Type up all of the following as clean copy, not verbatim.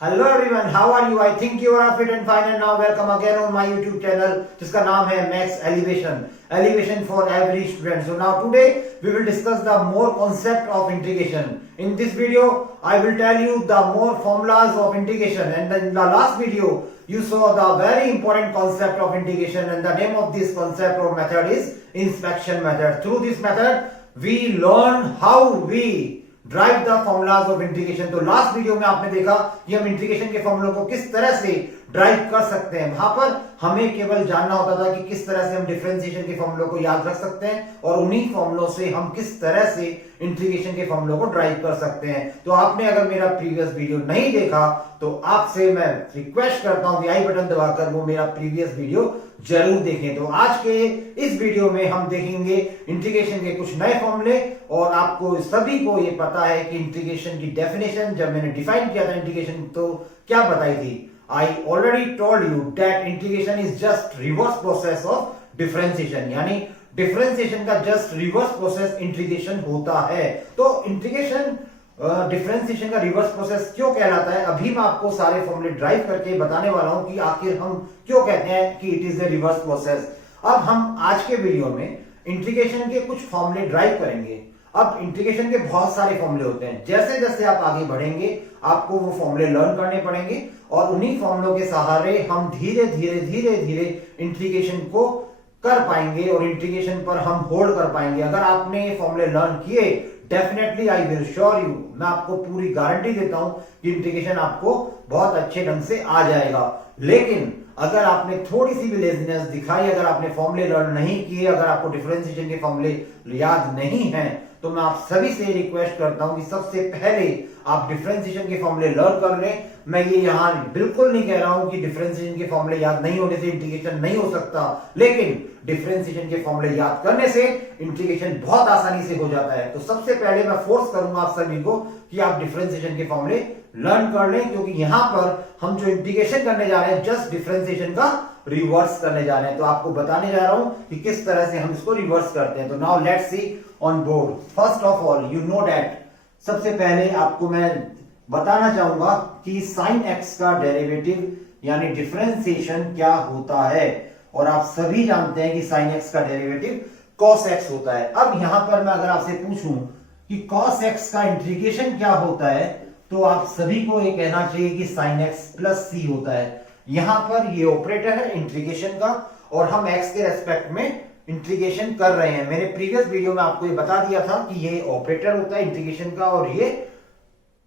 Hello everyone, how are you? I think you are fit and fine and now welcome again on my YouTube channel जिसका नाम है Max Elevation for every student. So now today we will discuss the more concept of integration. In this video I will tell you the more formulas of integration, and in the last video you saw the very important concept of integration, and the name of this concept or method is inspection method. Through this method we learn how we drive the formulas of integration. तो last video में आपने देखा कि हम integration के फॉर्मूलों को किस तरह से ड्राइव कर सकते हैं. वहां पर हमें केवल जानना होता था कि किस तरह से हम डिफरेंशिएशन के फॉर्मूलों को याद रख सकते हैं और उन्हीं फॉर्मूलों से हम किस तरह से इंटीग्रेशन के फॉर्मूलों को ड्राइव कर सकते हैं. तो आपने अगर मेरा प्रीवियस वीडियो नहीं देखा तो आपसे मैं रिक्वेस्ट करता हूं कि आई बटन दबाकर वो मेरा प्रीवियस वीडियो जरूर देखें. तो आज के इस वीडियो में हम देखेंगे इंटीग्रेशन के कुछ नए फॉर्मूले, और आपको सभी को ये पता है कि इंटीग्रेशन की डेफिनेशन जब मैंने डिफाइन किया था इंटीग्रेशन तो क्या बताई थी. I already told you that integration is just reverse process of differentiation, यानी डिफरेंशिएशन का जस्ट रिवर्स प्रोसेस इंटीग्रेशन होता है. तो इंटीग्रेशन डिफरेंशिएशन का रिवर्स प्रोसेस क्यों कहलाता है, अभी मैं आपको सारे फॉर्मूले ड्राइव करके बताने वाला हूं कि आखिर हम क्यों कहते हैं कि it is a reverse process. अब हम आज के वीडियो में इंटीग्रेशन के कुछ फॉर्मूले ड्राइव करेंगे. अब इंटीग्रेशन के बहुत सारे फॉर्मूले होते हैं. जैसे जैसे आप आगे बढ़ेंगे आपको वो फॉर्मूले लर्न करने पड़ेंगे और उन्हीं फॉर्मूलों के सहारे हम धीरे धीरे इंटीग्रेशन को कर पाएंगे और इंटीग्रेशन पर हम होल्ड कर पाएंगे. अगर आपने ये फॉर्मूले लर्न किए, definitely I will sure you, मैं आपको पूरी गारंटी देता हूं कि इंटीग्रेशन आपको बहुत अच्छे ढंग से आ जाएगा. लेकिन अगर आपने थोड़ी सी भी लेजीनेस दिखाई, अगर आपने फॉर्मूले लर्न नहीं किए, अगर आपको डिफरेंशिएशन के फॉर्मूले याद नहीं हैं, तो मैं आप सभी से रिक्वेस्ट करता हूं कि सबसे पहले आप डिफरेंशिएशन के फॉर्मूले लर्न कर लें. मैं ये यहां बिल्कुल नहीं कह रहा हूं कि डिफरेंशिएशन के फॉर्मूले याद नहीं होने से इंटीग्रेशन नहीं हो सकता, लेकिन डिफरेंशिएशन के फॉर्मूले याद करने से इंटीग्रेशन बहुत आसानी से हो जाता है. तो सबसे पहले मैं फोर्स करूंगा आप सभी को कि आप डिफरेंशिएशन के फॉर्मूले लर्न कर लें, क्योंकि यहां पर हम जो इंटीग्रेशन करने जा रहे हैं जस्ट डिफरेंशिएशन का रिवर्स करने जा रहे हैं. तो आपको बताने जा रहा हूं कि किस तरह से हम इसको रिवर्स करते हैं. तो now let's see on board. First of all you know that, सबसे पहले आपको मैं बताना चाहूंगा कि साइन एक्स का डेरिवेटिव यानी डिफरेंशिएशन क्या होता है, और आप सभी जानते हैं कि साइन एक्स का डेरिवेटिव कॉस एक्स होता है. अब यहां पर मैं अगर आपसे पूछूं कि कॉस एक्स का इंटीग्रेशन क्या होता है, तो आप सभी को ये कहना चाहिए कि साइन एक्स प्लस सी होता है. यहां पर ये ऑपरेटर है इंटीग्रेशन का, और हम एक्स के रेस्पेक्ट में इंटीग्रेशन कर रहे हैं. मैंने प्रीवियस वीडियो में आपको ये बता दिया था कि ये ऑपरेटर होता है इंटीग्रेशन का और ये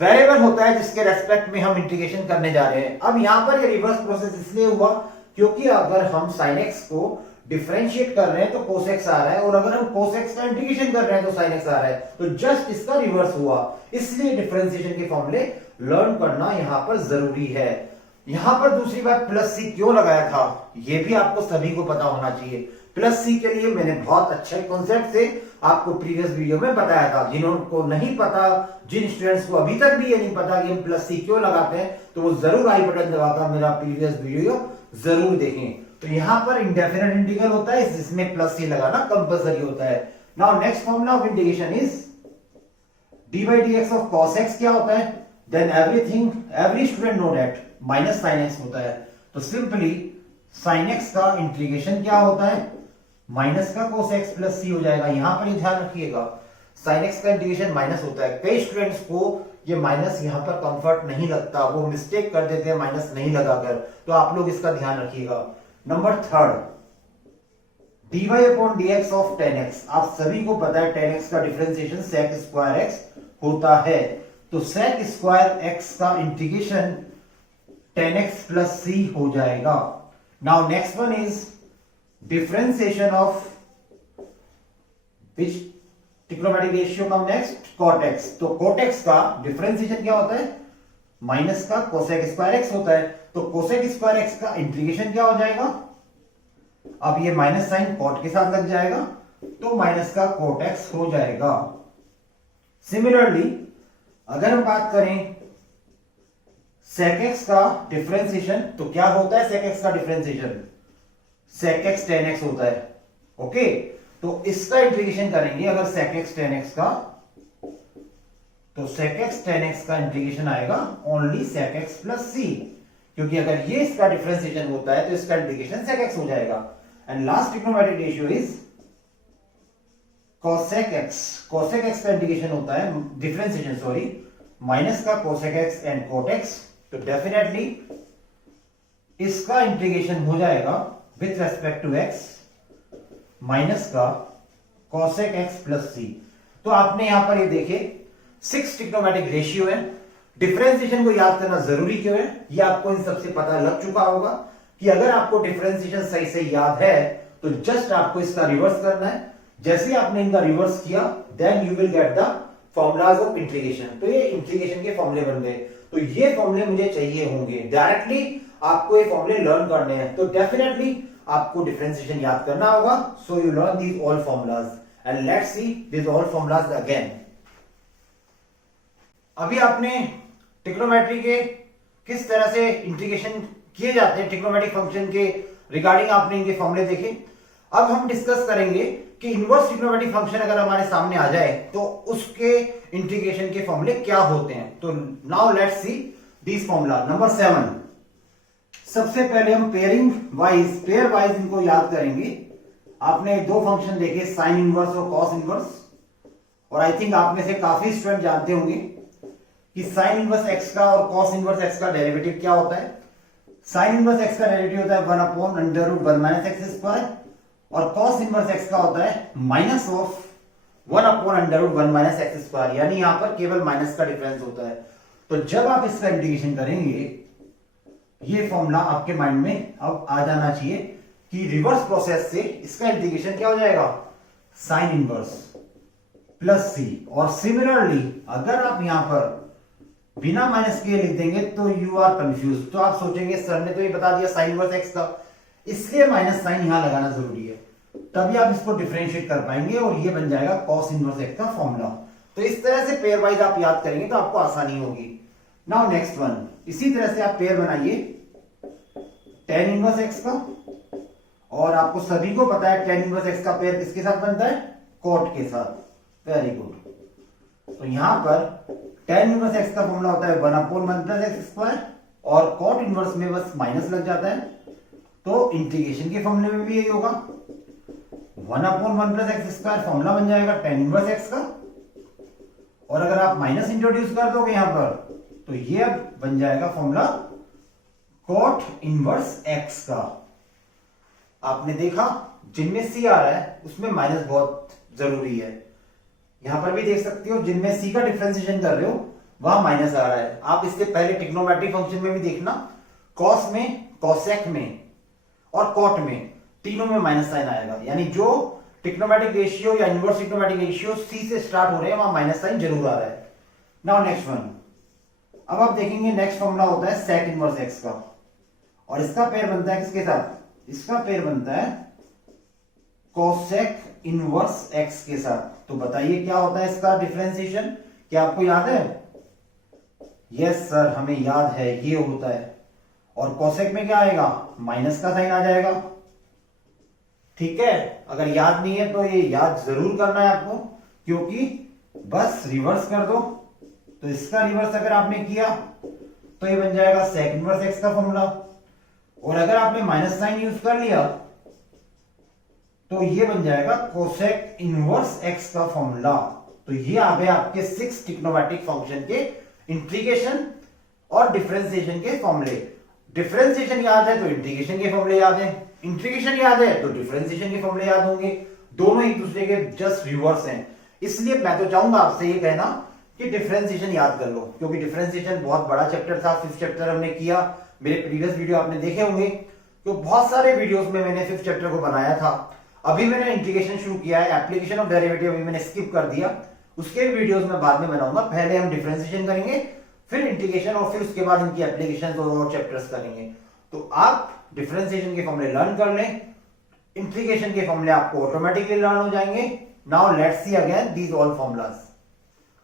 वेरिएबल होता है जिसके रेस्पेक्ट में हम इंटीग्रेशन करने जा रहे हैं. अब यहां पर ये रिवर्स प्रोसेस इसलिए हुआ क्योंकि अगर हम sin x को डिफरेंशिएट कर रहे हैं तो cos x आ रहा है, और अगर हम cos x का इंटीग्रेशन कर रहे हैं तो sin x आ रहा है. तो जस्ट इसका रिवर्स हुआ, इसलिए डिफरेंशिएशन के फॉर्मूले लर्न करना यहां पर जरूरी है. यहां पर दूसरी बात, प्लस सी क्यों लगाया था यह भी आपको सभी को पता होना चाहिए. प्लस सी के लिए मैंने बहुत अच्छे कॉन्सेप्ट से आपको प्रीवियस वीडियो में बताया था. जिनको नहीं पता, जिन स्टूडेंट्स को अभी तक भी ये नहीं पता कि हम प्लस सी क्यों लगाते हैं, तो वो जरूर आई बटन दबाकर मेरा प्रीवियस वीडियो जरूर देखें. तो यहां पर इंडेफिनिट इंटीग्रल होता है जिसमें प्लस सी लगाना कंपलसरी होता है. Now next formula of integration is d by d x of cos x. क्या होता है? Then every student know that minus sine x होता है. तो सिंपली साइन एक्स का इंटीग्रेशन क्या होता है? माइनस का कोस एक्स प्लस सी हो जाएगा. यहां पर ध्यान रखिएगा, साइन एक्स का इंटीग्रेशन माइनस होता है. कई स्टूडेंट्स को ये माइनस यहां पर कंफर्ट नहीं लगता, वो मिस्टेक कर देते हैं माइनस नहीं लगाकर. तो आप लोग इसका ध्यान रखिएगा. Number third, dy upon dx of tan x. आप सभी को पता है tan x का डिफरेंशिएशन sec स्क्वायर x होता है. तो sec स्क्वायर x का integration tan x plus c हो जाएगा. Now next one is differentiation of which trigonometric ratio come next, cot x. तो cot x का डिफरेंशिएशन क्या होता है? माइनस का कोसेक स्क्वायर x होता है. तो कोसेक स्क्वायर x का इंटीग्रेशन क्या हो जाएगा? अब ये माइनस साइन कॉट के साथ लग जाएगा तो माइनस का कोट एक्स हो जाएगा. सिमिलरली अगर हम बात करें सेक एक्स का डिफरेंशिएशन, तो क्या होता है सेक एक्स का differentiation? Sec x tan x होता है. ओके, तो इसका इंटीग्रेशन करेंगे अगर सेक एक्स टेन एक्स का, तो sec x tan x का इंटीग्रेशन आएगा only sec x plus c, क्योंकि अगर ये इसका डिफरेंशिएशन होता है तो इसका इंटीग्रेशन sec x हो जाएगा। And last trigonometric ratio is cosec x। cosec x का इंटीग्रेशन होता है डिफरेंशिएशन सॉरी माइनस का cosec x and cot x, तो डेफिनेटली इसका इंटीग्रेशन हो जाएगा with respect to x minus का cosec x प्लस c। तो आपने यहां पर ये देखे 6 ट्रिग्नोमेट्रिक रेशियो है। डिफरेंशिएशन को याद करना जरूरी क्यों है, ये आपको इन सबसे पता लग चुका होगा कि अगर आपको डिफरेंशिएशन सही से याद है तो जस्ट आपको इसका रिवर्स करना है। जैसे आपने इनका रिवर्स किया then you will get the formulas of integration. तो ये इंटीग्रेशन के फॉर्मूले बन गए, तो ये फॉर्मूले मुझे चाहिए होंगे, डायरेक्टली आपको ये फॉर्मूले लर्न करने हैं। तो डेफिनेटली आपको डिफरेंशिएशन याद करना होगा। So you learn these all formulas and let's see these all formulas again. अभी आपने ट्रिग्नोमेट्री के किस तरह से इंटीग्रेशन किए जाते हैं ट्रिग्नोमेट्रिक फंक्शन के रिगार्डिंग आपने इनके फॉर्मूले देखे। अब हम डिस्कस करेंगे कि इनवर्स ट्रिग्नोमेट्रिक फंक्शन अगर हमारे सामने आ जाए तो उसके इंटीग्रेशन के फॉर्मूले क्या होते हैं। तो now let's see this formula. Number 7, सबसे पहले हम पेयर वाइज इनको याद करेंगे। आपने दो फंक्शन देखे, साइन इनवर्स और कॉस इनवर्स, और आई थिंक आप में से काफी स्टूडेंट जानते होंगे कि साइन इनवर्स एक्स का और कॉस इनवर्स एक्स का डेरिवेटिव क्या होता है। साइन इनवर्स एक्स का डेरिवेटिव होता है 1/√1 माइनस एक्स स्क्वायर, और कॉस इनवर्स एक्स का होता है minus of 1/√1 minus x square, यानी यहां पर केवल माइनस का डिफरेंस होता है। तो जब आप इसका इंटीग्रेशन करेंगे, ये फॉर्मूला आपके माइंड में अब आ जाना चाहिए कि रिवर्स प्रोसेस से इसका इंटीग्रेशन क्या हो जाएगा, साइन इनवर्स प्लस सी। और सिमिलरली अगर आप यहां पर बिना माइनस के लिख देंगे तो यू आर कंफ्यूज। तो आप सोचेंगे सर ने तो ये बता दिया साइन इनवर्स एक्स का, इसलिए माइनस साइन यहां लगाना जरूरी है, तभी आप इसको डिफरेंशिएट कर पाएंगे और ये बन जाएगा कॉस इनवर्स एक्स का फॉर्मूला। तो इस तरह से पेयर वाइज आप याद करेंगे तो आपको आसानी होगी। नाउ नेक्स्ट वन, इसी तरह से आप पेयर बनाइए tan इनवर्स एक्स का, और आपको सभी को पता है tan इनवर्स एक्स का पेयर किसके साथ बनता है, cot के साथ। Very good. तो यहां पर tan इनवर्स एक्स का फॉर्मूला होता है 1/1 प्लस एक्स स्क्वायर, और cot इनवर्स में बस माइनस लग जाता है, तो इंटीग्रेशन के फॉर्मूले में भी यही होगा 1/1 प्लस एक्स स्क्वायर फॉर्मूला बन जाएगा tan इनवर्स एक्स का, और अगर आप माइनस इंट्रोड्यूस कर दोगे यहां पर तो ये अब बन जाएगा फॉर्मूला cot इनवर्स एक्स का। आपने देखा जिनमें सी आ रहा है उसमें माइनस बहुत जरूरी है। यहां पर भी देख सकते हो जिनमें सी का डिफरेंशिएशन कर रहे हो वहां माइनस आ रहा है। आप इससे पहले ट्रिग्नोमेट्रिक फंक्शन में भी देखना, कॉस में, कॉसेक में और कॉट में तीनों में माइनस साइन आएगा, यानी जो ट्रिग्नोमेट्रिक रेशियो या इनवर्स ट्रिग्नोमेट्रिक रेशियो सी से स्टार्ट हो रहे हैं वहां माइनस साइन जरूर आ रहा है। नाउ नेक्स्ट वन, अब आप देखेंगे नेक्स्ट फॉर्मूला होता है सेक इनवर्स एक्स का, और इसका पेयर बनता है किसके साथ, इसका पेयर बनता है कोसेक इनवर्स एक्स के साथ। तो बताइए क्या होता है इसका डिफरेंशिएशन, क्या आपको याद है? यस सर, हमें याद है, ये होता है। और कोसेक में क्या आएगा, माइनस का साइन आ जाएगा। ठीक है, अगर याद नहीं है तो ये याद जरूर करना है आपको, क्योंकि बस रिवर्स कर दो। तो इसका रिवर्स अगर आपने किया तो ये बन जाएगा सेक इनवर्स एक्स का फॉर्मूला, और अगर आपने माइनस साइन यूज कर लिया तो ये बन जाएगा कोसेक इनवर्स एक्स का फॉर्मूला। तो ये आ गए आपके 6 ट्रिग्नोमेट्रिक फंक्शन के इंटीग्रेशन और डिफरेंशिएशन के फॉर्मूले। डिफरेंशिएशन याद है तो इंटीग्रेशन के फॉर्मूले याद है, इंटीग्रेशन याद है तो डिफरेंशिएशन के फॉर्मूले याद होंगे। दोनों एक दूसरे के जस्ट रिवर्स हैं। इसलिए मैं तो चाहूंगा आपसे ये कहना कि डिफरेंशिएशन याद कर लो, क्योंकि डिफरेंशिएशन बहुत बड़ा चैप्टर था। 5th चैप्टर हमने किया, मेरे प्रीवियस वीडियो आपने देखे होंगे, तो बहुत सारे वीडियोस में मैंने 5th चैप्टर को बनाया था। अभी मैंने इंटीग्रेशन शुरू किया है, एप्लीकेशन ऑफ डेरिवेटिव अभी मैंने स्किप कर दिया, उसके वीडियोस में बाद में बनाऊंगा। पहले हम डिफरेंशिएशन करेंगे, फिर इंटीग्रेशन, और फिर उसके बाद इनकी एप्लीकेशंस और चैप्टर्स करेंगे। तो आप डिफरेंशिएशन के फॉर्मूले लर्न कर लें, इंटीग्रेशन के फॉर्मूले आपको ऑटोमेटिकली लर्न हो जाएंगे। Now let's see again these all formulas.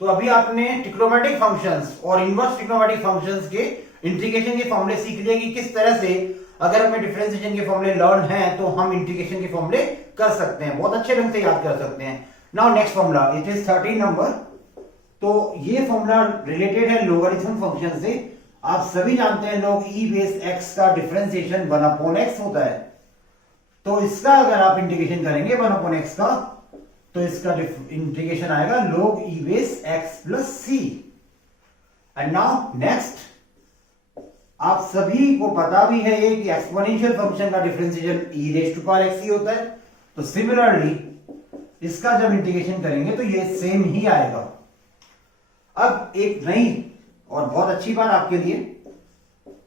तो अभी आपने ट्रिग्नोमेट्रिक फंक्शंस और इनवर्स ट्रिग्नोमेट्रिक फंक्शंस के इंटीग्रेशन के फॉर्मूले सीख लिए कि किस तरह से अगर हमें डिफरेंशिएशन के फॉर्मूले लर्न हैं तो हम इंटीग्रेशन के फॉर्मूले कर सकते हैं, बहुत अच्छे ढंग से याद कर सकते हैं। Now next formula, it is 13 number, तो ये फॉर्मूला रिलेटेड है लोगरिथम फंक्शन से। आप सभी जानते हैं लोग ई बेस एक्स का डिफरेंशिएशन 1/x होता है, तो इसका अगर आप इंटीग्रेशन करेंगे 1/x का, तो इसका इंटीग्रेशन आएगा log e base x plus c. And now next, आप सभी को पता भी है ये कि एक्सपोनेंशियल फंक्शन का differentiation e raise to power x ही होता है, तो सिमिलरली इसका जब इंटीग्रेशन करेंगे तो ये सेम ही आएगा। अब एक नई और बहुत अच्छी बात आपके लिए,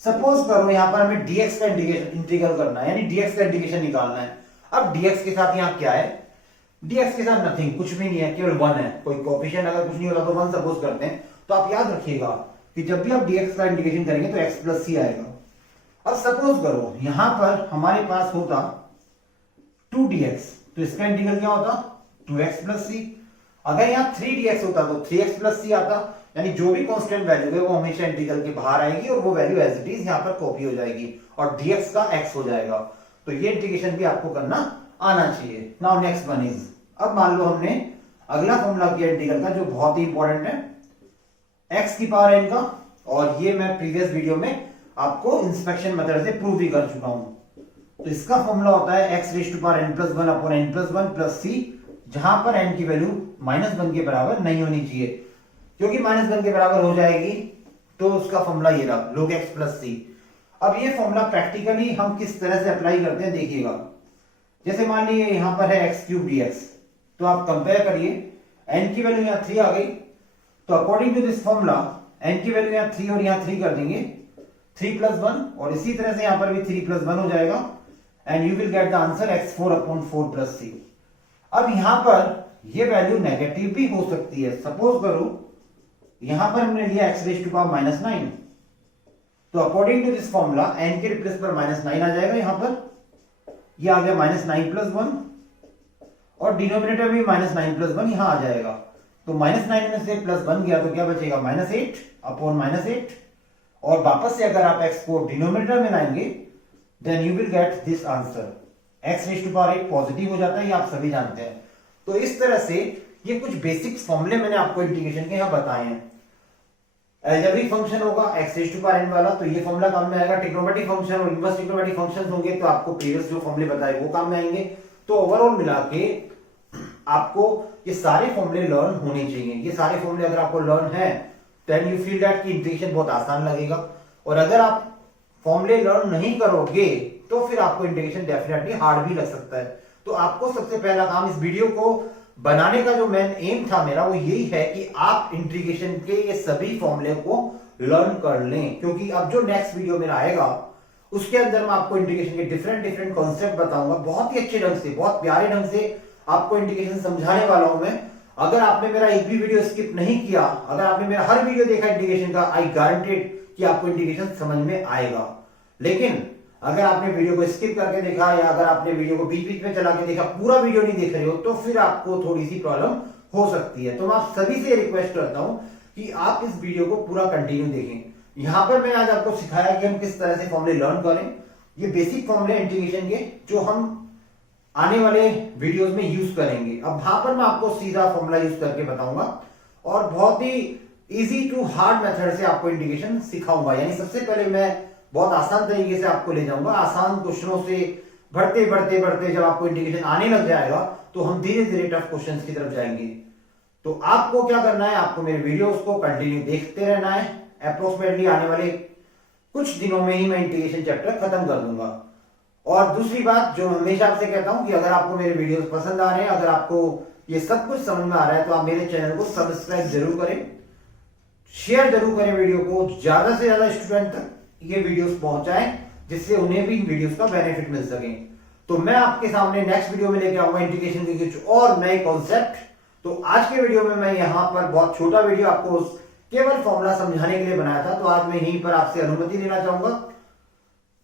सपोज करो यहां पर हमें dx का इंटीग्रल करना है, यानी dx का इंटीग्रेशन निकालना है। अब dx के साथ यहां क्या है, dx के साथ नथिंग, कुछ भी नहीं है, केवल 1 है। कोई कोएफिशिएंट अगर कुछ नहीं होता तो 1 सपोज करते हैं। तो आप याद रखिएगा कि जब भी आप dx का इंटीग्रेशन करेंगे तो x प्लस सी आएगा। अब सपोज करो यहां पर हमारे पास होता 2dx, तो इसका इंटीग्रल क्या होता 2x प्लस सी। अगर यहाँ 3dx होता तो 3x प्लस सी आता, यानी जो भी कांस्टेंट वैल्यू है वो हमेशा इंटीग्रल के बाहर आएगी और वो वैल्यू एज इट इज यहाँ पर कॉपी हो जाएगी और dx का x हो जाएगा। तो ये इंटीग्रेशन भी आपको करना आना चाहिए। नाउ नेक्स्ट वन इज, अब मान लो हमने अगला फॉर्मूला किया इंटीग्रल का जो बहुत ही इंपॉर्टेंट है x की पावर n का, और ये मैं प्रीवियस वीडियो में आपको इंस्पेक्शन मेथड से प्रूव भी कर चुका हूं। तो इसका फॉर्मूला होता है x raise to power n plus 1 upon n plus 1 plus c, जहां पर n की वैल्यू -1 के बराबर नहीं होनी चाहिए, क्योंकि -1 के बराबर हो जाएगी तो उसका फॉर्मूला ये रहा log x प्लस सी। अब ये फॉर्मूला प्रैक्टिकली हम किस तरह से अप्लाई करते हैं देखिएगा। जैसे मान लीजिए यहां पर है x क्यूब dx, तो आप कंपेयर करिए, n की वैल्यू यहां 3 आ गई, तो according to this formula n की वैल्यू यहां 3 और यहां 3 कर देंगे, 3 प्लस 1, और इसी तरह से यहां पर भी 3 प्लस 1 हो जाएगा, and you will get the answer x4 upon 4 plus C. अब यहां पर ये वैल्यू नेगेटिव भी हो सकती है। सपोज करो यहां पर हमने लिया x रेज़ टू पावर -9, तो according to this formula n के रिप्लेस पर -9 आ जाएगा, यहां पर ये आ गया -9 प्लस 1, और डिनोमिनेटर भी -9 प्लस 1 यहां आ जाएगा। तो -9 में से प्लस 1 गया तो क्या बचेगा -8 अपॉन -8, और वापस से अगर आप x को डिनोमिनेटर में लाएंगे then you will get this answer. x raise to power 8 positive हो जाता है, ये आप सभी जानते हैं। तो इस तरह से ये कुछ बेसिक फॉर्मूले मैंने आपको इंटीग्रेशन के यहां बताए हैं। अलजेब्रिक फंक्शन होगा x raise to power n वाला, तो ये फॉर्मूला काम में आएगा। ट्रिग्नोमेट्रिक फंक्शन और इनवर्स ट्रिग्नोमेट्रिक फंक्शंस होंगे तो आपको प्रीवियस जो फॉर्मूले बताए वो काम में आएंगे। तो ओवरऑल मिला के आपको ये सारे फॉर्मूले लर्न होने चाहिए। ये सारे फॉर्मूले अगर आपको लर्न है देन यू फील दैट कि इंटीग्रेशन बहुत आसान लगेगा, और अगर आप फॉर्मूले लर्न नहीं करोगे तो फिर आपको इंटीग्रेशन डेफिनेटली हार्ड भी लग सकता है। तो आपको सबसे पहला काम इस वीडियो को बनाने का जो मेन एम था मेरा वो यही है कि आप इंटीग्रेशन के ये सभी फॉर्मूले को लर्न कर लें, क्योंकि अब जो नेक्स्ट वीडियो मेरा आएगा उसके अंदर मैं आपको इंटीग्रेशन के डिफरेंट कॉन्सेप्ट बताऊंगा। बहुत ही अच्छे ढंग से, बहुत प्यारे ढंग से आपको इंटीग्रेशन समझाने वाला हूं मैं। अगर आपने मेरा एक भी वीडियो स्किप नहीं किया, अगर आपने मेरा हर वीडियो देखा इंटीग्रेशन का, आई गारंटेड कि आपको इंटीग्रेशन समझ में आएगा। लेकिन अगर आपने वीडियो को स्किप करके देखा, या अगर आपने वीडियो को बीच बीच में चला के देखा, पूरा वीडियो नहीं देख रहे हो, तो फिर आपको थोड़ी सी प्रॉब्लम हो सकती है। तो मैं आप सभी से रिक्वेस्ट करता हूं कि आप इस वीडियो को पूरा कंटिन्यू देखें। यहां पर मैं आज आपको सिखाया कि हम किस तरह से फॉर्मूले लर्न करें। ये बेसिक फॉर्मूले इंटीग्रेशन के जो हम आने वाले वीडियोस में यूज करेंगे। अब वहां पर मैं आपको सीधा फॉर्मूला यूज करके बताऊंगा और बहुत ही इजी टू हार्ड मेथड से आपको इंटीग्रेशन सिखाऊंगा। यानी सबसे पहले मैं बहुत आसान तरीके से आपको ले जाऊंगा, आसान क्वेश्चनों से बढ़ते बढ़ते बढ़ते जब आपको इंटीग्रेशन आने लग जाएगा तो हम धीरे धीरे टफ क्वेश्चंस की तरफ जाएंगे। तो आपको क्या करना है, आपको मेरे वीडियोस को कंटिन्यू देखते रहना है। अप्रोक्सीमेटली आने वाले कुछ दिनों में ही मैं इंटीग्रेशन चैप्टर खत्म कर दूंगा। और दूसरी बात जो हमेशा आपसे कहता हूं कि अगर आपको मेरे वीडियोस पसंद आ रहे हैं, अगर आपको ये सब कुछ समझ में आ रहा है, तो आप मेरे चैनल को सब्सक्राइब जरूर करें, शेयर जरूर करें वीडियो को, ज्यादा से ज्यादा स्टूडेंट तक ये वीडियोस पहुंचाएं, जिससे उन्हें भी इन वीडियोस का बेनिफिट मिल सके। तो मैं आपके सामने नेक्स्ट वीडियो में लेके आऊंगा इंटीग्रेशन के कुछ और नए कॉन्सेप्ट। तो आज के वीडियो में मैं यहाँ पर बहुत छोटा वीडियो आपको केवल फॉर्मूला समझाने के लिए बनाया था, तो आज मैं यहीं पर आपसे अनुमति लेना चाहूंगा।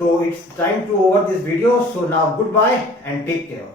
तो it's time to over this video, so now good bye and take care.